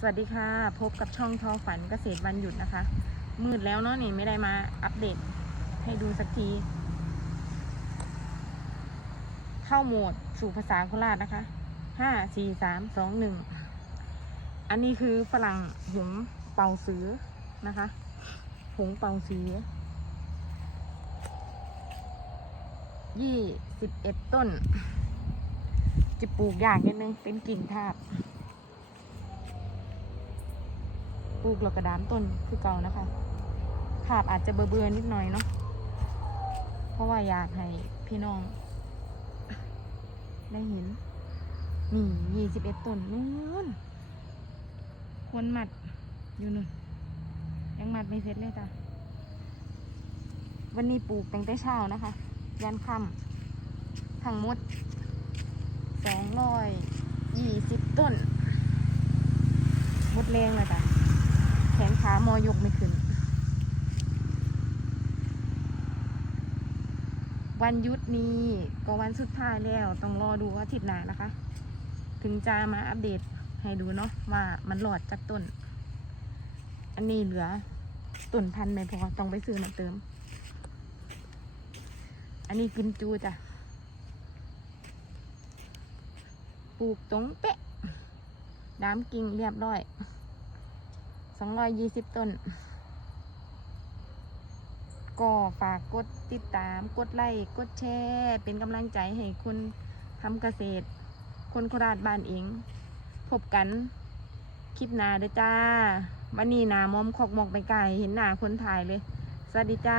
สวัสดีค่ะ พบกับช่องทอฝันเกษตรวันหยุดนะคะ มืดแล้วเนาะนี่ไม่ได้มาอัปเดตให้ดูสักที เข้าโหมดสู่ภาษาโคราชนะคะห้าสี่สามสองหนึ่งอันนี้คือฝรั่งหงเป่าซื้อนะคะหงเป่าซื้อยี่สิบเอ็ดต้น จะปลูกยากนิดนึงเป็นกิ่งทาบ ปลูกแล้วกระดามต้นคือเก่านะคะ ภาพอาจจะเบื่อๆนิดหน่อยเนาะ เพราะว่าอยากให้พี่น้อง ได้เห็น นี่ยี่สิบเอ็ดต้นนู้นคนหมัดอยู่นู่น ยังหมัดไม่เสร็จเลยจ้ะ วันนี้ปลูกตั้งแต่เช้านะคะ ยันค่ำทั้งหมดสองร้อยยี่สิบต้น หมดแรงเลยจ้ะ ขนขามอยกไม่ขึ้น วันยุดนี้ก็วันสุดท้ายแล้ว ต้องรอดูว่าทิตย์หนานะคะ ถึงจะมาอัปเดตให้ดูเนาะว่ามันหลอดจากต้น อันนี้เหลือต้นพันธุ์ไม่พอต้องไปซื้อมาเติม อันนี้กินจูจ้ะปลูกตรงเป๊ะน้ำกิ่งเรียบร้อย สองร้อยยี่สิบต้น ก็ฝากกดติดตาม กดไลค์ กดแชร์ เป็นกำลังใจให้คนทำเกษตร คนโคราชบ้านเอง พบกันคลิปหน้าเด้อจ้า วันนี้หนามอมขอกหมอกไปไก่เห็นหน้าคนถ่ายเลย สวัสดีจ้า